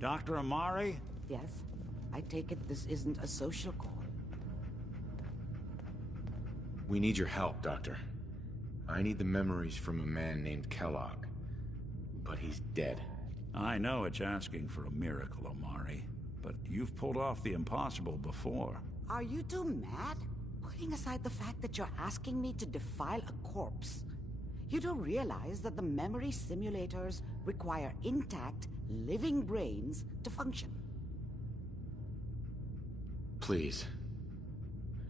Dr. Amari? Yes? I take it this isn't a social call. We need your help, Doctor. I need the memories from a man named Kellogg. But he's dead. I know it's asking for a miracle, Amari. But you've pulled off the impossible before. Are you two mad? Putting aside the fact that you're asking me to defile a corpse, you do realize that the memory simulators require intact, living brains to function. Please.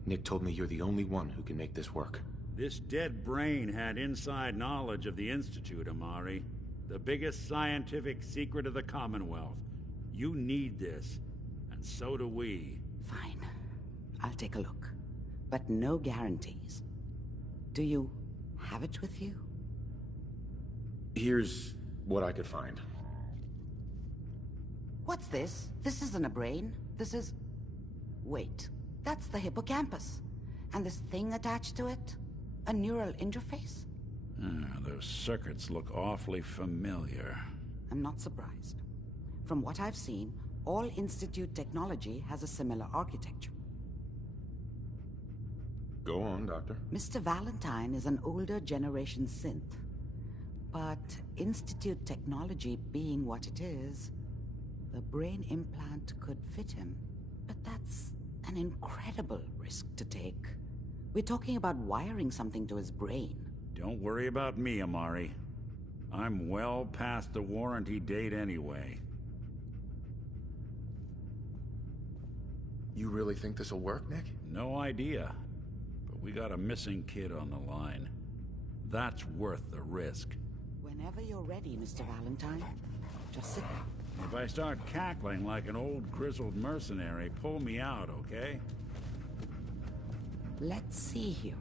Nick told me you're the only one who can make this work. This dead brain had inside knowledge of the Institute, Amari. The biggest scientific secret of the Commonwealth. You need this, and so do we. Fine. I'll take a look. But no guarantees. Do you have it with you? Here's what I could find. What's this? This isn't a brain. This is... Wait. That's the hippocampus. And this thing attached to it? A neural interface? Those circuits look awfully familiar. I'm not surprised. From what I've seen, all Institute technology has a similar architecture. Go on, Doctor. Mr. Valentine is an older generation synth. But Institute technology being what it is, the brain implant could fit him. But that's an incredible risk to take. We're talking about wiring something to his brain. Don't worry about me, Amari. I'm well past the warranty date anyway. You really think this'll work, Nick? No idea. But we got a missing kid on the line. That's worth the risk. Whenever you're ready, Mr. Valentine. Just sit down. If I start cackling like an old grizzled mercenary, pull me out, okay? Let's see here.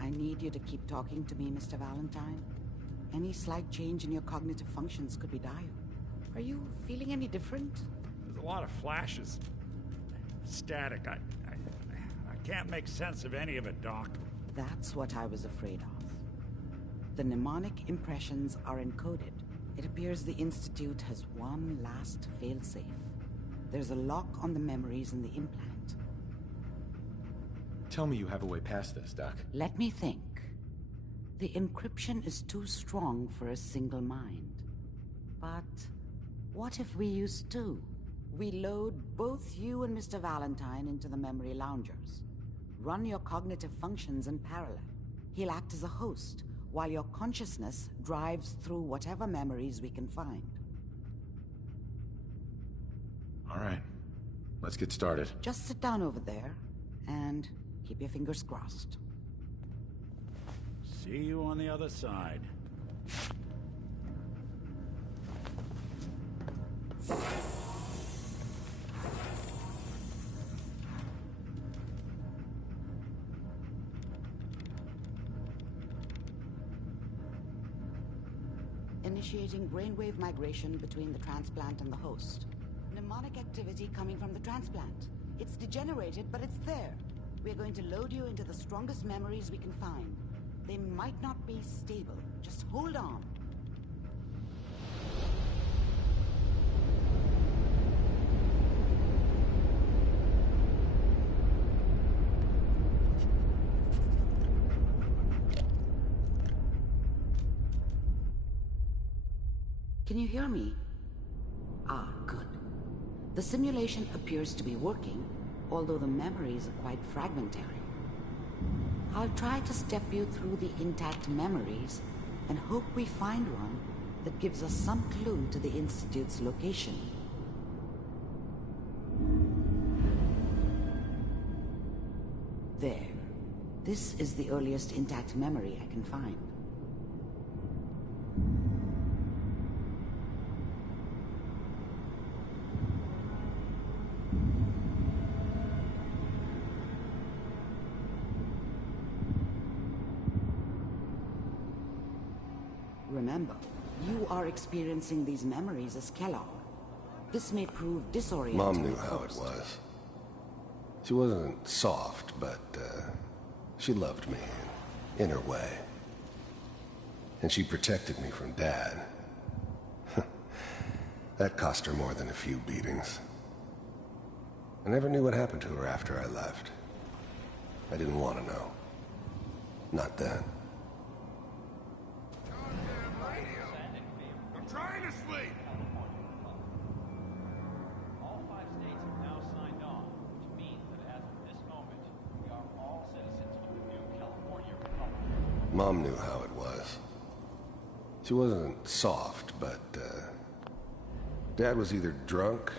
I need you to keep talking to me, Mr. Valentine. Any slight change in your cognitive functions could be dire. Are you feeling any different? There's a lot of flashes. Static. I can't make sense of any of it, Doc. That's what I was afraid of. The mnemonic impressions are encoded. It appears the Institute has one last failsafe. There's a lock on the memories in the implant. Tell me you have a way past this, Doc. Let me think. The encryption is too strong for a single mind. But what if we use two? We load both you and Mr. Valentine into the memory loungers. Run your cognitive functions in parallel. He'll act as a host, while your consciousness drives through whatever memories we can find. All right. Let's get started. Just sit down over there, and keep your fingers crossed. See you on the other side. Initiating brainwave migration between the transplant and the host. Mnemonic activity coming from the transplant. It's degenerated, but it's there. We're going to load you into the strongest memories we can find. They might not be stable. Just hold on. Can you hear me? Ah, good. The simulation appears to be working, although the memories are quite fragmentary. I'll try to step you through the intact memories and hope we find one that gives us some clue to the Institute's location. There. This is the earliest intact memory I can find. Remember, you are experiencing these memories as Kellogg. This may prove disorienting. Mom knew how it was. She wasn't soft, but she loved me in her way. And she protected me from Dad. That cost her more than a few beatings. I never knew what happened to her after I left. I didn't want to know. Not then. Goddamn radio! I'm trying to sleep! All 5 states have now signed on, which means that as of this moment, we are all citizens of the new California Republic. Mom knew how it was. She wasn't soft, but, Dad was either drunk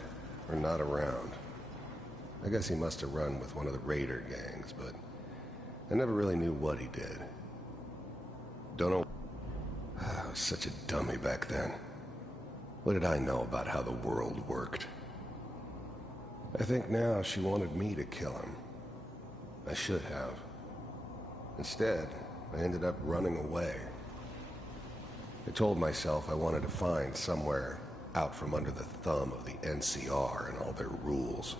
or not around. I guess he must have run with one of the raider gangs, but I never really knew what he did. Don't know. I was such a dummy back then. What did I know about how the world worked? I think now she wanted me to kill him. I should have. Instead, I ended up running away. I told myself I wanted to find somewhere out from under the thumb of the NCR and all their rules.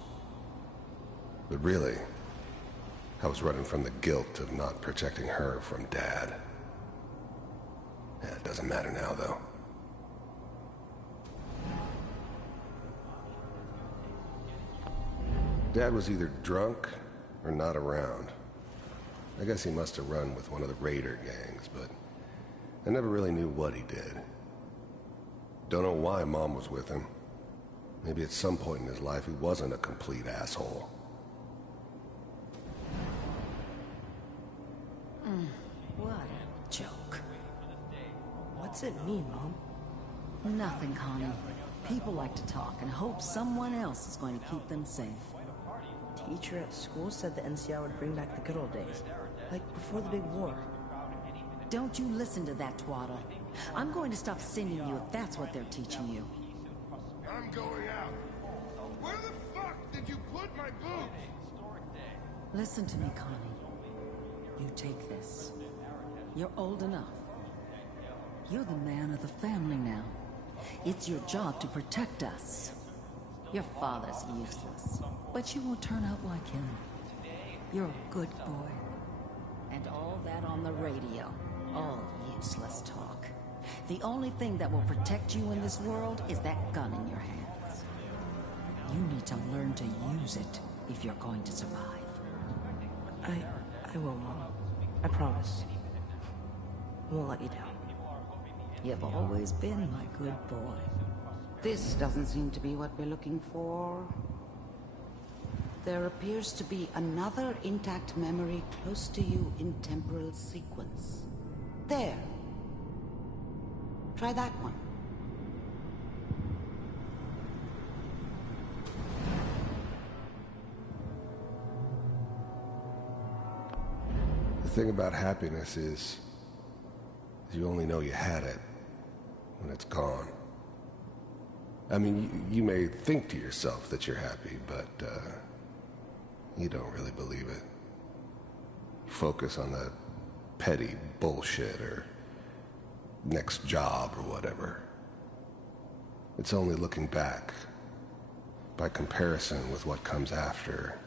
But really, I was running from the guilt of not protecting her from Dad. Yeah, it doesn't matter now, though. Dad was either drunk or not around. I guess he must have run with one of the raider gangs, but I never really knew what he did. Don't know why Mom was with him. Maybe at some point in his life he wasn't a complete asshole. What a joke. What's it mean, Mom? Nothing, Connie. People like to talk and hope someone else is going to keep them safe. Teacher at school said the NCR would bring back the good old days. Like before the big war. Don't you listen to that twaddle. I'm going to stop singing you if that's what they're teaching you. I'm going out. Where the fuck did you put my boots? Listen to me, Connie. You take this. You're old enough. You're the man of the family now. It's your job to protect us. Your father's useless, but you won't turn out like him. You're a good boy. And all that on the radio, all useless talk. The only thing that will protect you in this world is that gun in your hands. You need to learn to use it if you're going to survive. I will, Mom. I promise. I won't let you down. You've always been my good boy. This doesn't seem to be what we're looking for. There appears to be another intact memory close to you in temporal sequence. There. Try that one. The thing about happiness is you only know you had it when it's gone. I mean, you may think to yourself that you're happy, but you don't really believe it. You focus on that petty bullshit or next job or whatever. It's only looking back, by comparison with what comes after,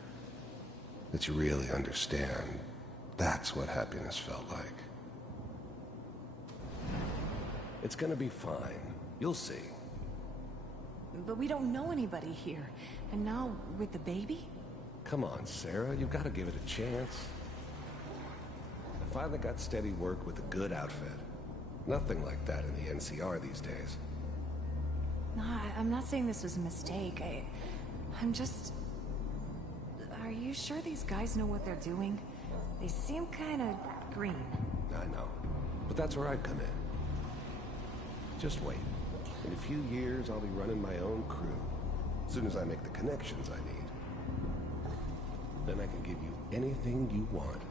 that you really understand that's what happiness felt like. It's gonna be fine. You'll see. But we don't know anybody here. And now, with the baby? Come on, Sarah, you've got to give it a chance. I finally got steady work with a good outfit. Nothing like that in the NCR these days. No, I'm not saying this was a mistake. I'm just... Are you sure these guys know what they're doing? They seem kind of green. I know. But that's where I come in. Just wait. In a few years, I'll be running my own crew. As soon as I make the connections I need. Then I can give you anything you want.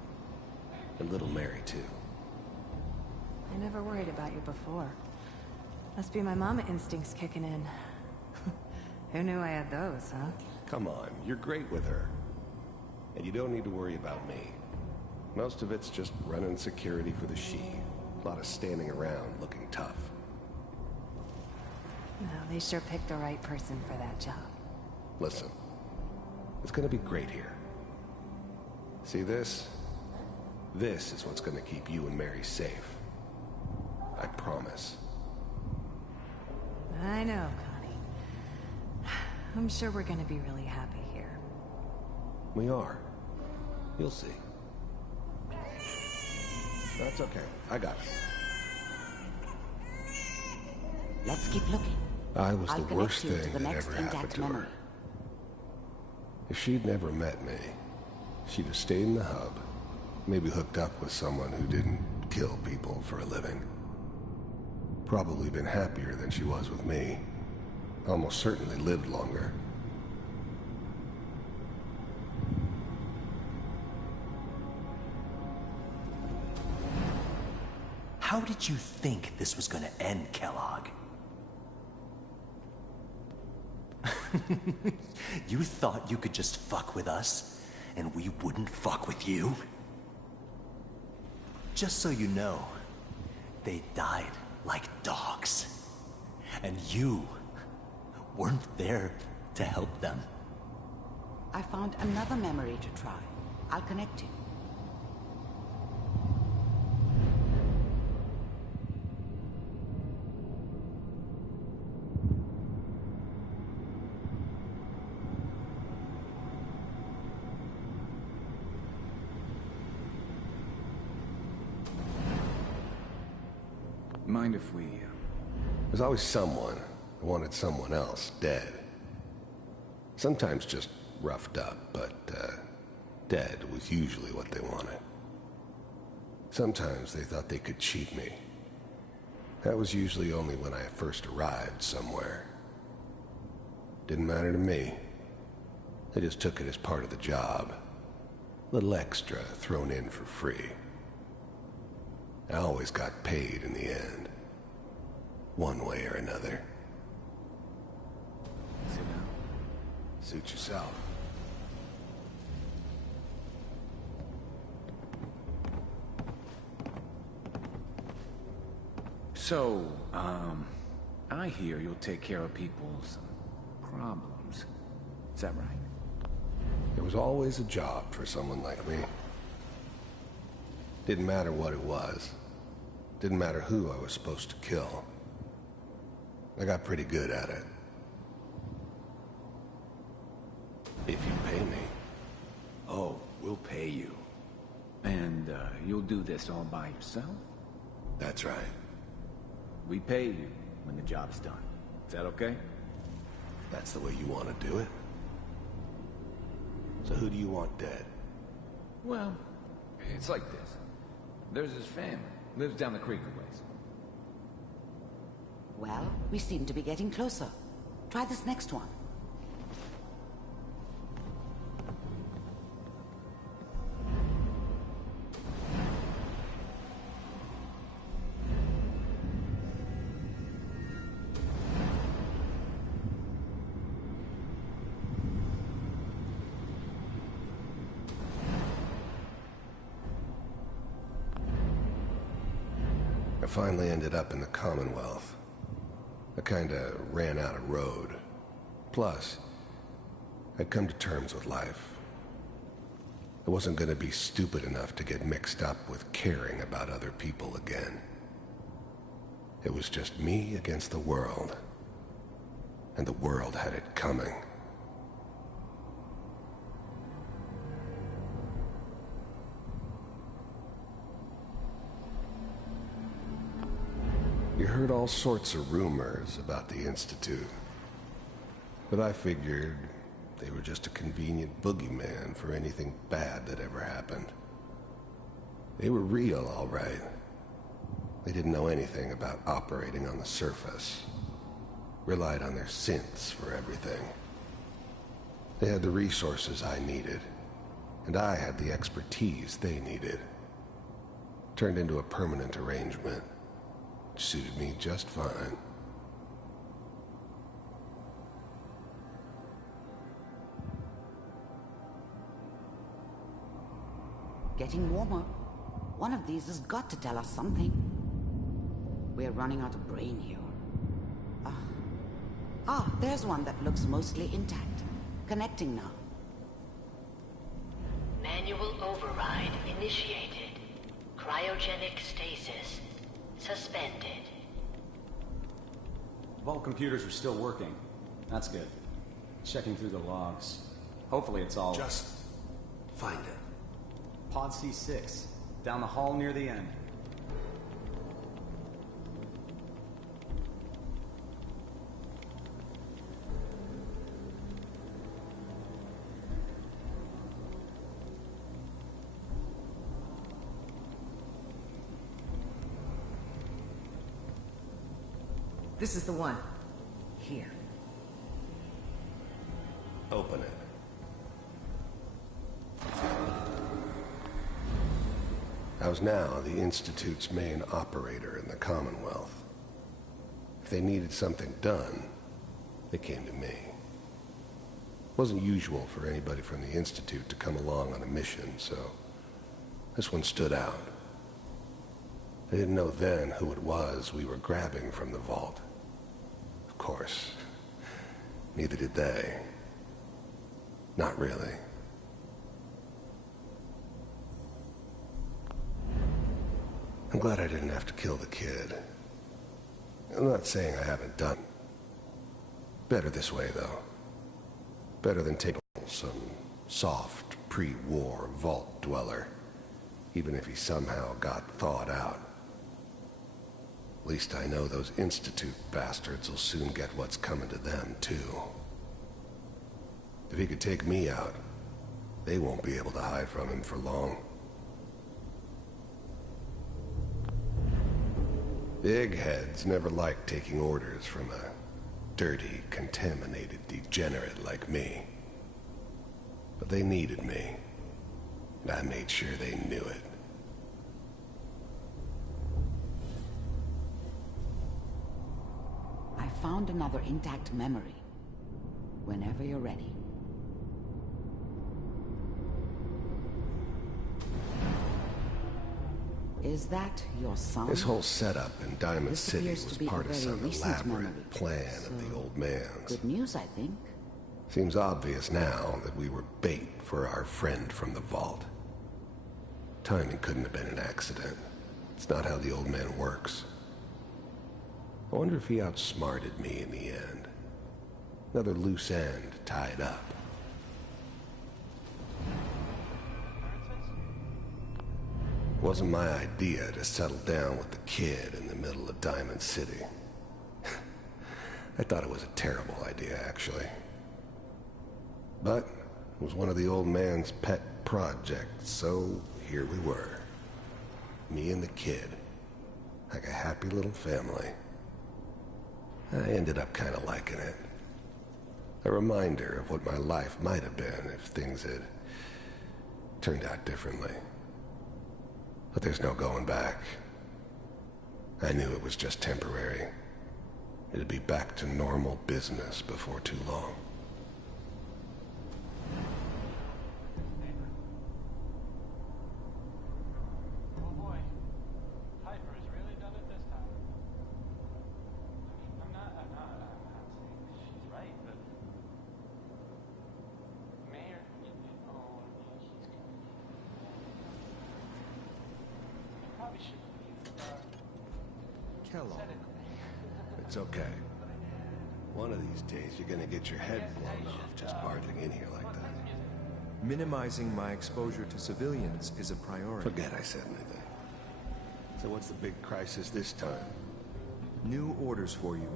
And little Mary, too. I never worried about you before. Must be my mama instincts kicking in. Who knew I had those, huh? Come on, you're great with her. And you don't need to worry about me. Most of it's just running security for the she. A lot of standing around looking tough. No, they sure picked the right person for that job. Listen, it's gonna be great here. See this? This is what's gonna keep you and Mary safe. I promise. I know, Connie. I'm sure we're gonna be really happy here. We are. You'll see. That's okay. I got it. Let's keep looking. I was I'll the connect worst you to thing the that next ever happened intact to memory. her. If she'd never met me, she'd have stayed in the hub, maybe hooked up with someone who didn't kill people for a living. Probably been happier than she was with me. Almost certainly lived longer. How did you think this was gonna end, Kellogg? You thought you could just fuck with us, and we wouldn't fuck with you? Just so you know, they died like dogs. And you weren't there to help them. I found another memory to try. I'll connect you. Mind if we... There's always someone who wanted someone else dead. Sometimes just roughed up, but dead was usually what they wanted. Sometimes they thought they could cheat me. That was usually only when I first arrived somewhere. Didn't matter to me. I just took it as part of the job. Little extra thrown in for free. I always got paid in the end. One way or another. Sit down. Suit yourself. So, I hear you'll take care of people's problems. Is that right? There was always a job for someone like me. Didn't matter what it was. Didn't matter who I was supposed to kill. I got pretty good at it. If you pay me. Oh, we'll pay you. And, you'll do this all by yourself? That's right. We pay you when the job's done. Is that okay? That's the way you want to do it. So who do you want dead? Well, it's like this. There's his family. Lives down the creek a ways. Well, we seem to be getting closer. Try this next one. I finally ended up in the Commonwealth. I kinda ran out of road. Plus, I'd come to terms with life. I wasn't gonna be stupid enough to get mixed up with caring about other people again. It was just me against the world. And the world had it coming. You heard all sorts of rumors about the Institute. But I figured they were just a convenient boogeyman for anything bad that ever happened. They were real, all right. They didn't know anything about operating on the surface. Relied on their synths for everything. They had the resources I needed, and I had the expertise they needed. Turned into a permanent arrangement. Suited me just fine. Getting warmer. One of these has got to tell us something. We're running out of brain here. There's one that looks mostly intact. Connecting now. Manual override initiated. Cryogenic stasis suspended. Vault computers are still working. That's good. Checking through the logs. Hopefully it's all... Just find it. Pod C6. Down the hall near the end. This is the one. Here. Open it. I was now the Institute's main operator in the Commonwealth. If they needed something done, they came to me. It wasn't usual for anybody from the Institute to come along on a mission, so this one stood out. I didn't know then who it was we were grabbing from the vault. Of course, neither did they. Not really. I'm glad I didn't have to kill the kid. I'm not saying I haven't done. Better this way, though. Better than taking some soft, pre-war vault dweller, even if he somehow got thawed out. At least I know those Institute bastards will soon get what's coming to them, too. If he could take me out, they won't be able to hide from him for long. The eggheads never liked taking orders from a dirty, contaminated degenerate like me. But they needed me, and I made sure they knew it. I found another intact memory. Whenever you're ready. Is that your son? This whole setup in Diamond City was part of some elaborate plan of the old man's. Good news, I think. Seems obvious now that we were bait for our friend from the vault. Timing couldn't have been an accident. It's not how the old man works. I wonder if he outsmarted me in the end. Another loose end tied up. It wasn't my idea to settle down with the kid in the middle of Diamond City. I thought it was a terrible idea, actually. But it was one of the old man's pet projects, so here we were. Me and the kid. Like a happy little family. I ended up kind of liking it. A reminder of what my life might have been if things had turned out differently. But there's no going back. I knew it was just temporary. It'd be back to normal business before too long. Oh boy, Piper has really done it this time. I'm not saying she's right, but Mayor, oh, yeah, she's good. I probably should leave. Kellogg. It's okay. One of these days you're gonna get your head blown off just barging in here like that. Minimizing my exposure to civilians is a priority. Forget I said anything. So what's the big crisis this time? New orders for you.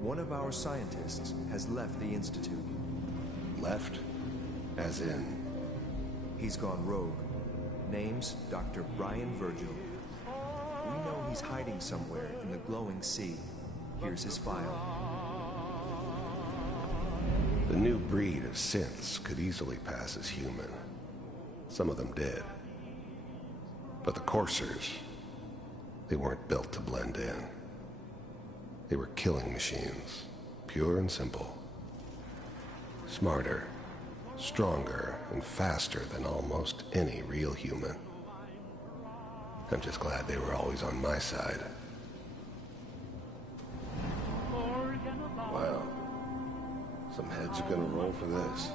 One of our scientists has left the Institute. Left? As in? He's gone rogue. Name's Dr. Brian Virgil. We know he's hiding somewhere in the glowing sea. Here's his file. The new breed of synths could easily pass as human. Some of them did. But the coursers, they weren't built to blend in. They were killing machines, pure and simple. Smarter, stronger, and faster than almost any real human. I'm just glad they were always on my side. Wow. Some heads are gonna roll for this.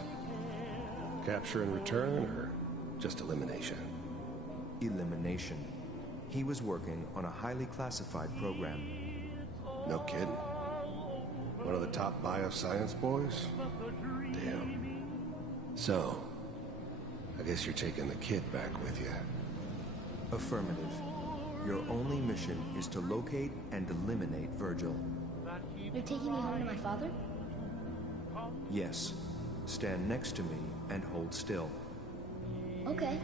Capture and return, or just elimination? Elimination. He was working on a highly classified program. No kidding. One of the top bioscience boys? Damn. So, I guess you're taking the kid back with you. Affirmative. Your only mission is to locate and eliminate Virgil. You're taking me home to my father? Yes. Stand next to me and hold still. Okay.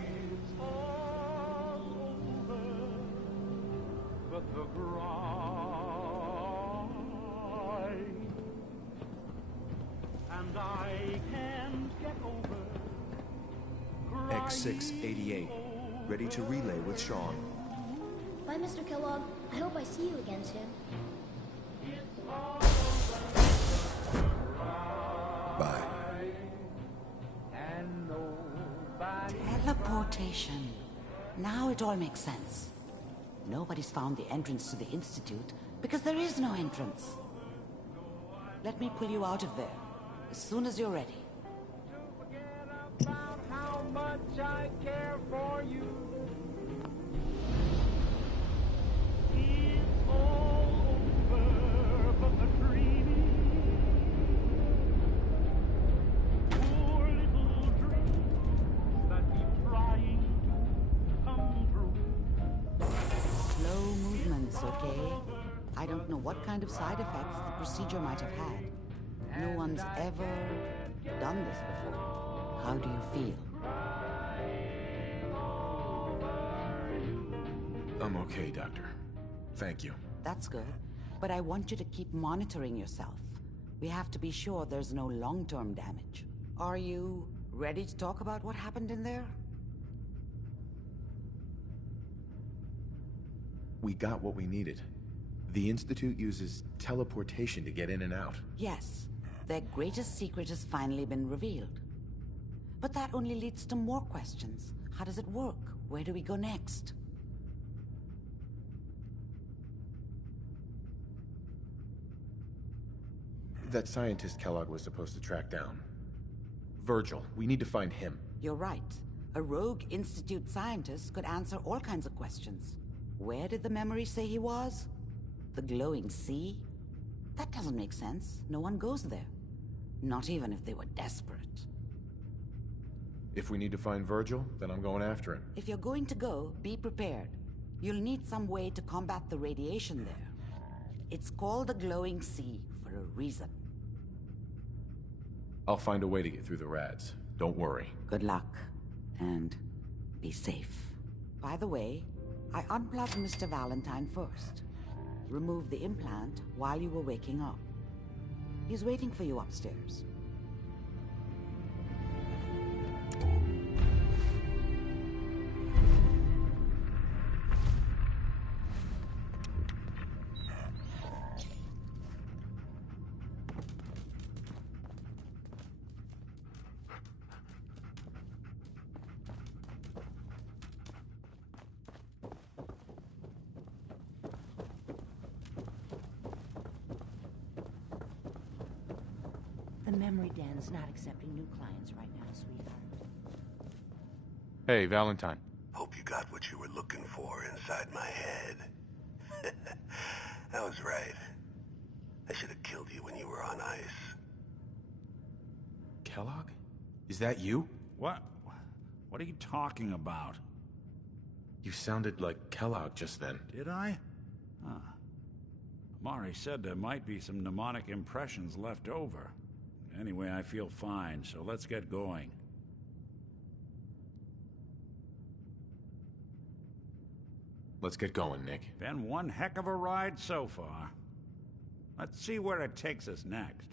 X688, ready to relay with Sean. Bye, Mr. Kellogg. I hope I see you again soon. Bye. Teleportation. Now it all makes sense. Nobody's found the entrance to the Institute because there is no entrance. Let me pull you out of there as soon as you're ready. How much I care for you. It's all over, but the dreaming. Poor little dreams that keep trying to come true. Slow movements, okay? I don't know what kind of side effects the procedure might have had. No one's ever done this before. How do you feel? I'm okay, Doctor. Thank you. That's good, but I want you to keep monitoring yourself. We have to be sure there's no long-term damage. Are you ready to talk about what happened in there? We got what we needed. The Institute uses teleportation to get in and out. Yes, their greatest secret has finally been revealed. But that only leads to more questions. How does it work? Where do we go next? That scientist Kellogg was supposed to track down. Virgil, we need to find him. You're right. A rogue Institute scientist could answer all kinds of questions. Where did the memory say he was? The glowing sea? That doesn't make sense. No one goes there. Not even if they were desperate. If we need to find Virgil, then I'm going after him. If you're going to go, be prepared. You'll need some way to combat the radiation there. It's called the glowing sea for a reason. I'll find a way to get through the rads. Don't worry. Good luck. And be safe. By the way, I unplugged Mr. Valentine first. Removed the implant while you were waking up. He's waiting for you upstairs. The memory den's not accepting new clients right now, sweetheart. Hey, Valentine. Hope you got what you were looking for inside my head. I was right. I should have killed you when you were on ice. Kellogg? Is that you? What? What are you talking about? You sounded like Kellogg just then. Did I? Huh. Amari said there might be some mnemonic impressions left over. Anyway, I feel fine, so let's get going. Let's get going, Nick. Been one heck of a ride so far. Let's see where it takes us next.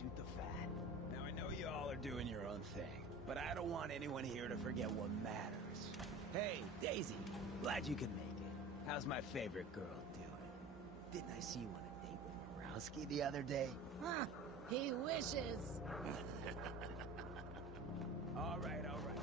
shoot the fat. Now, I know you all are doing your own thing, but I don't want anyone here to forget what matters. Hey, Daisy, glad you could make it. How's my favorite girl doing? Didn't I see you on a date with Morowski the other day? Huh, he wishes. All right, all right.